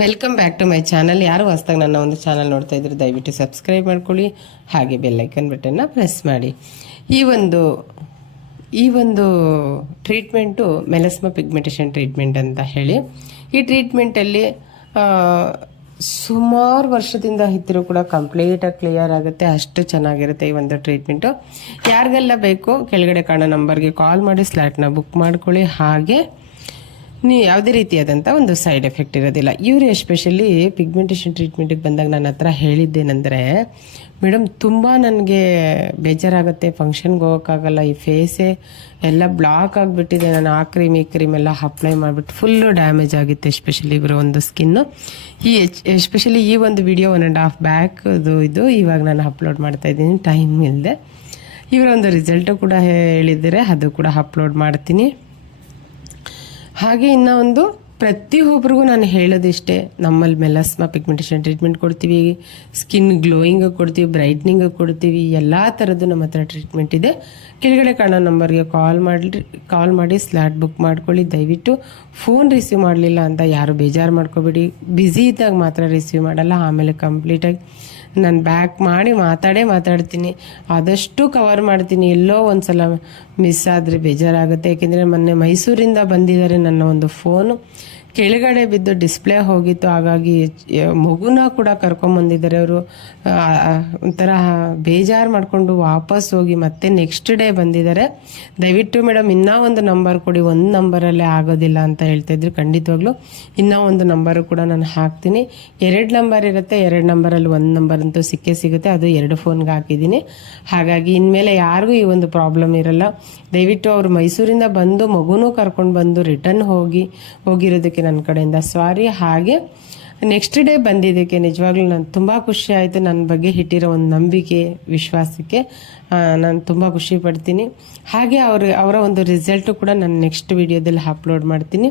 Welcome back to my channel. ಯಾರು ಹೊಸ್ದಾಗಿ ನನ್ನ ಒಂದು ಚಾನಲ್ ನೋಡ್ತಾ ಇದ್ರೆ ದಯವಿಟ್ಟು ಸಬ್ಸ್ಕ್ರೈಬ್ ಮಾಡ್ಕೊಳ್ಳಿ, ಹಾಗೆ ಬೆಲ್ಲೈಕನ್ ಬಟನ್ನ ಪ್ರೆಸ್ ಮಾಡಿ. ಈ ಒಂದು ಟ್ರೀಟ್ಮೆಂಟು ಮೆಲಸ್ಮಾ ಪಿಗ್ಮೆಂಟೇಷನ್ ಟ್ರೀಟ್ಮೆಂಟ್ ಅಂತ ಹೇಳಿ, ಈ ಟ್ರೀಟ್ಮೆಂಟಲ್ಲಿ ಸುಮಾರು ವರ್ಷದಿಂದ ಇದ್ದರೂ ಕೂಡ ಕಂಪ್ಲೀಟಾಗಿ ಕ್ಲಿಯರ್ ಆಗುತ್ತೆ. ಅಷ್ಟು ಚೆನ್ನಾಗಿರುತ್ತೆ ಈ ಒಂದು ಟ್ರೀಟ್ಮೆಂಟು. ಯಾರಿಗೆಲ್ಲ ಬೇಕು ಕೆಳಗಡೆ ಕಾಣೋ ನಂಬರ್ಗೆ ಕಾಲ್ ಮಾಡಿ ಸ್ಲಾಟ್ನ ಬುಕ್ ಮಾಡ್ಕೊಳ್ಳಿ. ಹಾಗೆ ಯಾವುದೇ ರೀತಿಯಾದಂಥ ಒಂದು ಸೈಡ್ ಎಫೆಕ್ಟ್ ಇರೋದಿಲ್ಲ. ಇವರು ಎಸ್ಪೆಷಲಿ ಪಿಗ್ಮೆಂಟೇಷನ್ ಟ್ರೀಟ್ಮೆಂಟಿಗೆ ಬಂದಾಗ ನನ್ನ ಹತ್ರ ಹೇಳಿದ್ದೇನೆಂದರೆ, ಮೇಡಮ್ ತುಂಬ ನನಗೆ ಬೇಜಾರಾಗುತ್ತೆ, ಫಂಕ್ಷನ್ಗೆ ಹೋಗೋಕ್ಕಾಗಲ್ಲ, ಈ ಫೇಸೇ ಎಲ್ಲ ಬ್ಲಾಕ್ ಆಗಿಬಿಟ್ಟಿದೆ, ನಾನು ಆ ಕ್ರೀಮ್ ಈ ಕ್ರೀಮ್ ಎಲ್ಲ ಅಪ್ಲೈ ಮಾಡಿಬಿಟ್ಟು ಫುಲ್ಲು ಡ್ಯಾಮೇಜ್ ಆಗಿತ್ತು. ಎಸ್ಪೆಷಲಿ ಇವರ ಒಂದು ಸ್ಕಿನ್ನು ಎಸ್ಪೆಷಲಿ ಈ ಒಂದು ವಿಡಿಯೋ 1.5 ಬ್ಯಾಕ್ ಇದು ಇವಾಗ ನಾನು ಅಪ್ಲೋಡ್ ಮಾಡ್ತಾಯಿದ್ದೀನಿ, ಟೈಮ್ ಇಲ್ಲದೆ. ಇವರ ಒಂದು ರಿಸಲ್ಟು ಕೂಡ ಹೇಳಿದ್ದಾರೆ, ಅದು ಕೂಡ ಅಪ್ಲೋಡ್ ಮಾಡ್ತೀನಿ. ಹಾಗೆ ಇನ್ನೂ ಒಂದು ಪ್ರತಿಯೊಬ್ಬರಿಗೂ ನಾನು ಹೇಳೋದಿಷ್ಟೇ, ನಮ್ಮಲ್ಲಿ ಮೆಲಸ್ಮಾ ಪಿಗ್ಮೆಂಟೇಷನ್ ಟ್ರೀಟ್ಮೆಂಟ್ ಕೊಡ್ತೀವಿ, ಸ್ಕಿನ್ ಗ್ಲೋಯಿಂಗ್ ಕೊಡ್ತೀವಿ, ಬ್ರೈಟ್ನಿಂಗ್ ಕೊಡ್ತೀವಿ, ಎಲ್ಲ ಥರದ್ದು ನಮ್ಮ ಹತ್ರ ಟ್ರೀಟ್ಮೆಂಟ್ ಇದೆ. ಕೆಳಗಡೆ ಕಾಣೋ ನಂಬರ್ಗೆ ಕಾಲ್ ಮಾಡಿ ಸ್ಲಾಟ್ ಬುಕ್ ಮಾಡ್ಕೊಳ್ಳಿ. ದಯವಿಟ್ಟು ಫೋನ್ ರಿಸೀವ್ ಮಾಡಲಿಲ್ಲ ಅಂತ ಯಾರು ಬೇಜಾರು ಮಾಡ್ಕೋಬೇಡಿ. ಬ್ಯುಸಿ ಇದ್ದಾಗ ಮಾತ್ರ ರಿಸೀವ್ ಮಾಡಲ್ಲ, ಆಮೇಲೆ ಕಂಪ್ಲೀಟಾಗಿ ನಾನು ಬ್ಯಾಕ್ ಮಾಡಿ ಮಾತಾಡ್ತೀನಿ, ಆದಷ್ಟು ಕವರ್ ಮಾಡ್ತೀನಿ. ಎಲ್ಲೋ ಒಂದು ಸಲ ಮಿಸ್ ಆದರೆ ಬೇಜಾರಾಗುತ್ತೆ. ಯಾಕೆಂದರೆ ಮೊನ್ನೆ ಮೈಸೂರಿಂದ ಬಂದಿದ್ದಾರೆ, ನನ್ನ ಒಂದು ಫೋನು ಕೆಳಗಡೆ ಬಿದ್ದು ಡಿಸ್ಪ್ಲೇ ಹೋಗಿತ್ತು, ಹಾಗಾಗಿ ಮಗುನ ಕೂಡ ಕರ್ಕೊಂಬಂದಿದ್ದಾರೆ ಅವರು. ಒಂಥರ ಬೇಜಾರು ಮಾಡಿಕೊಂಡು ವಾಪಸ್ ಹೋಗಿ ಮತ್ತೆ ನೆಕ್ಸ್ಟ್ ಡೇ ಬಂದಿದ್ದಾರೆ. ದಯವಿಟ್ಟು ಮೇಡಮ್ ಇನ್ನೂ ಒಂದು ನಂಬರ್ ಕೊಡಿ, ಒಂದು ನಂಬರಲ್ಲೇ ಆಗೋದಿಲ್ಲ ಅಂತ ಹೇಳ್ತಾಯಿದ್ರು. ಖಂಡಿತವಾಗ್ಲೂ ಇನ್ನೂ ಒಂದು ನಂಬರು ಕೂಡ ನಾನು ಹಾಕ್ತೀನಿ. 2 ನಂಬರ್ ಇರುತ್ತೆ, 2 ನಂಬರಲ್ಲಿ 1 ನಂಬರ್ ಅಂತೂ ಸಿಗುತ್ತೆ, ಅದು 2 ಫೋನ್ಗೆ ಹಾಕಿದ್ದೀನಿ. ಹಾಗಾಗಿ ಇನ್ಮೇಲೆ ಯಾರಿಗೂ ಈ ಒಂದು ಪ್ರಾಬ್ಲಮ್ ಇರಲ್ಲ. ದಯವಿಟ್ಟು ಅವರು ಮೈಸೂರಿಂದ ಬಂದು ಮಗುನೂ ಕರ್ಕೊಂಡು ಬಂದು ರಿಟರ್ನ್ ಹೋಗಿರೋದಕ್ಕೆ ನನ್ನ ಕಡೆಯಿಂದ ಸಾರಿ. ಹಾಗೆ ನೆಕ್ಸ್ಟ್ ಡೇ ಬಂದಿದ್ದಕ್ಕೆ ನಿಜವಾಗ್ಲೂ ನಾನು ತುಂಬ ಖುಷಿ ಆಯಿತು. ನನ್ನ ಬಗ್ಗೆ ಇಟ್ಟಿರೋ ಒಂದು ನಂಬಿಕೆ ವಿಶ್ವಾಸಕ್ಕೆ ನಾನು ತುಂಬ ಖುಷಿ ಪಡ್ತೀನಿ. ಹಾಗೆ ಅವರ ಒಂದು ರಿಸಲ್ಟು ಕೂಡ ನಾನು ನೆಕ್ಸ್ಟ್ ವಿಡಿಯೋದಲ್ಲಿ ಅಪ್ಲೋಡ್ ಮಾಡ್ತೀನಿ.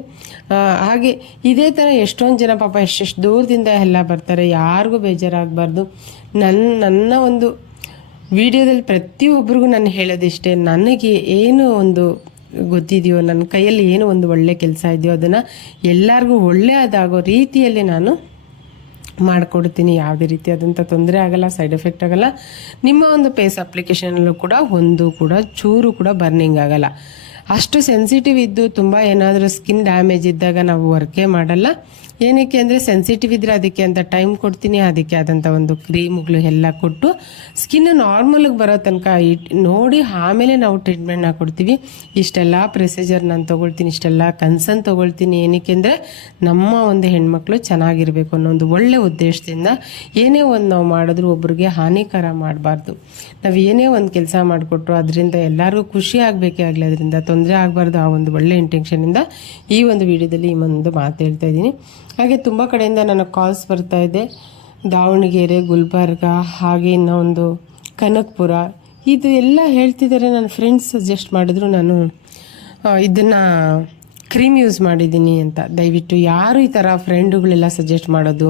ಹಾಗೆ ಇದೇ ಥರ ಎಷ್ಟೊಂದು ಜನ ಪಾಪ ಎಷ್ಟೆಷ್ಟು ದೂರದಿಂದ ಎಲ್ಲ ಬರ್ತಾರೆ, ಯಾರಿಗೂ ಬೇಜಾರಾಗಬಾರ್ದು. ನನ್ನ ಒಂದು ವಿಡಿಯೋದಲ್ಲಿ ಪ್ರತಿಯೊಬ್ಬರಿಗೂ ನಾನು ಹೇಳೋದಿಷ್ಟೇ, ನನಗೆ ಏನು ಒಂದು ಗೊತ್ತಿದೆಯೋ, ನನ್ನ ಕೈಯಲ್ಲಿ ಏನು ಒಂದು ಒಳ್ಳೆ ಕೆಲಸ ಇದೆಯೋ ಅದನ್ನು ಎಲ್ಲರಿಗೂ ಒಳ್ಳೆಯದಾಗೋ ರೀತಿಯಲ್ಲಿ ನಾನು ಮಾಡಿಕೊಡ್ತೀನಿ. ಯಾವುದೇ ರೀತಿಯಾದಂಥ ತೊಂದರೆ ಆಗಲ್ಲ, ಸೈಡ್ ಎಫೆಕ್ಟ್ ಆಗಲ್ಲ. ನಿಮ್ಮ ಒಂದು ಫೇಸ್ ಅಪ್ಲಿಕೇಶನಲ್ಲೂ ಕೂಡ ಚೂರು ಕೂಡ ಬರ್ನಿಂಗ್ ಆಗಲ್ಲ. ಅಷ್ಟು ಸೆನ್ಸಿಟಿವ್ ಇದ್ದು ತುಂಬ ಏನಾದರೂ ಸ್ಕಿನ್ ಡ್ಯಾಮೇಜ್ ಇದ್ದಾಗ ನಾವು ವರ್ಕೇ ಮಾಡಲ್ಲ. ಏನಕ್ಕೆ ಅಂದರೆ ಸೆನ್ಸಿಟಿವ್ ಇದ್ದರೆ ಅದಕ್ಕೆ ಅಂತ ಟೈಮ್ ಕೊಡ್ತೀನಿ, ಅದಕ್ಕೆ ಆದಂಥ ಒಂದು ಕ್ರೀಮ್ಗಳು ಎಲ್ಲ ಕೊಟ್ಟು ಸ್ಕಿನ್ನು ನಾರ್ಮಲಿಗೆ ಬರೋ ತನಕ ನೋಡಿ ಆಮೇಲೆ ನಾವು ಟ್ರೀಟ್ಮೆಂಟ್ನ ಕೊಡ್ತೀವಿ. ಇಷ್ಟೆಲ್ಲ ಪ್ರೊಸೀಜರ್ ನಾನು ತೊಗೊಳ್ತೀನಿ, ಇಷ್ಟೆಲ್ಲ ಕನ್ಸರ್ನ್ ತೊಗೊಳ್ತೀನಿ. ಏನಕ್ಕೆ ಅಂದರೆ ನಮ್ಮ ಒಂದು ಹೆಣ್ಮಕ್ಳು ಚೆನ್ನಾಗಿರಬೇಕು ಅನ್ನೋ ಒಂದು ಒಳ್ಳೆ ಉದ್ದೇಶದಿಂದ ಏನೇ ಒಂದು ನಾವು ಮಾಡಿದ್ರು ಒಬ್ರಿಗೆ ಹಾನಿಕರ ಮಾಡಬಾರ್ದು. ನಾವು ಏನೇ ಒಂದು ಕೆಲಸ ಮಾಡಿಕೊಟ್ರು ಅದರಿಂದ ಎಲ್ಲರಿಗೂ ಖುಷಿ ಆಗಬೇಕೇ ಆಗಲಿ, ಅದರಿಂದ ತೊಂದರೆ ಆಗಬಾರ್ದು. ಆ ಒಂದು ಒಳ್ಳೆ ಇಂಟೆನ್ಷನಿಂದ ಈ ಒಂದು ವಿಡಿಯೋದಲ್ಲಿ ಈ ಒಂದು ಮಾತು ಹೇಳ್ತಾ ಇದ್ದೀನಿ. ಹಾಗೆ ತುಂಬ ಕಡೆಯಿಂದ ನನಗೆ ಕಾಲ್ಸ್ ಬರ್ತಾ ಇದೆ, ದಾವಣಗೆರೆ, ಗುಲ್ಬರ್ಗ, ಹಾಗೆ ಇನ್ನೂ ಒಂದು ಕನಕಪುರ, ಇದು ಎಲ್ಲ ಹೇಳ್ತಿದ್ದಾರೆ. ನನ್ನ ಫ್ರೆಂಡ್ಸ್ ಸಜೆಸ್ಟ್ ಮಾಡಿದ್ರು, ನಾನು ಇದನ್ನು ಕ್ರೀಮ್ ಯೂಸ್ ಮಾಡಿದ್ದೀನಿ ಅಂತ. ದಯವಿಟ್ಟು ಯಾರು ಈ ಥರ ಫ್ರೆಂಡುಗಳೆಲ್ಲ ಸಜೆಸ್ಟ್ ಮಾಡೋದು